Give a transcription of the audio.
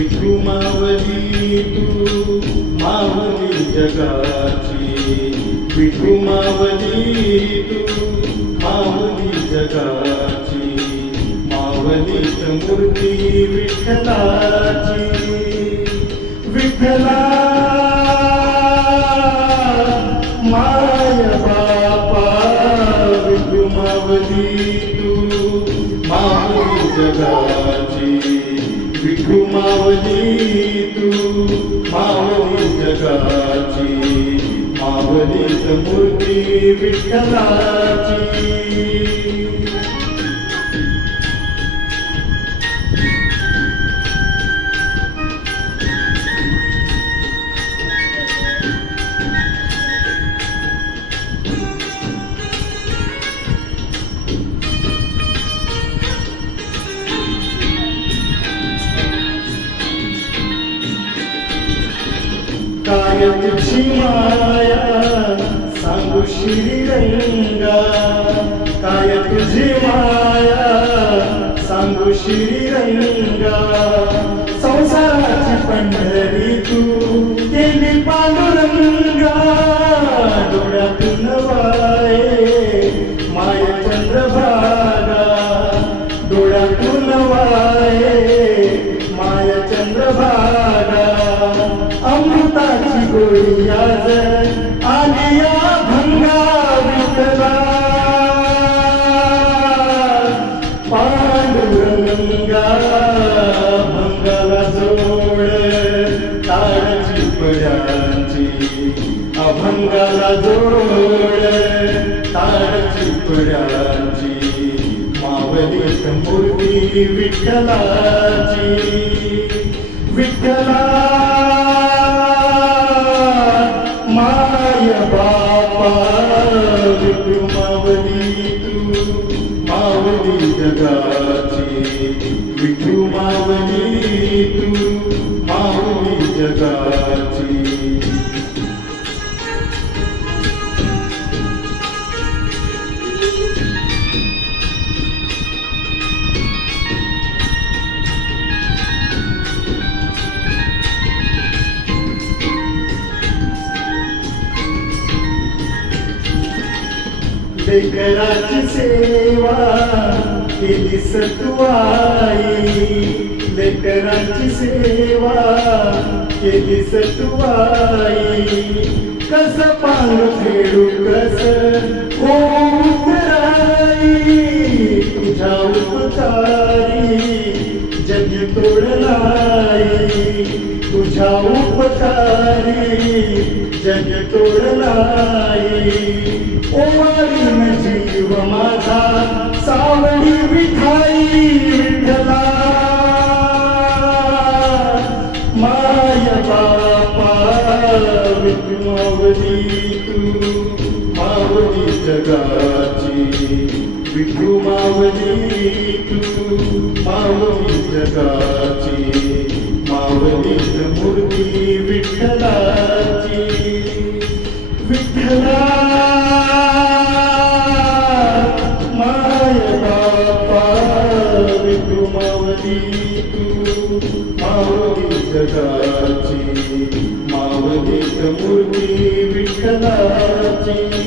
विठू मावली तू मावली जगाची, विठू मावली तू मावली जगाची, मावलीत मूर्ती विठ्ठलाची. विठ्ठला माय बापा, विठू मावली तू मावली जगाची, विठू मावली तू मावली जगाची, मावलीत मूर्ती विठ्ठलाची. काय तुझी माया सांगू श्रीरंगा, काय तुझी माया सांगू श्रीरंगा. संसाराची पंढरी तू केली पांडुरंगा, डोळ्यातून वाये माय चंद्रभागा, डोळ्यातून वाये माय चंद्रभागा. अमृताची गोळी आज आलिया भंगा विठला, पांडुरंगा भंगाला जोड ताळची पड्यांची, अभंगाला जोड ताळची पड्यांची, मावलीत मूर्ती विठ्ठलाची. विठ्ठला माय बापा, विठू मावली तू मावली जगाची, विठू मावली तू मावली जगाची. लेकराची सेवा केलीस तू आई, लेकराची सेवा केलीस तू आई. कस पांग फेडू कस उतराई, तुझ्या उपकारी जग तोडलाई, तुझ्या उपकारी जग तोडलाई. ओवाळीन जीव माझा सावळी विठाई विठ्ठला, माय बापा विठू मावली तू मावली जगाची, विठू मावली तू मावली जगाची, मावलीत मूर्ती विठ्ठलाची. विठ्ठला माय बापा, विठू मावली तू मावली जगाची, मावलीत मूर्ती विठ्ठलाची.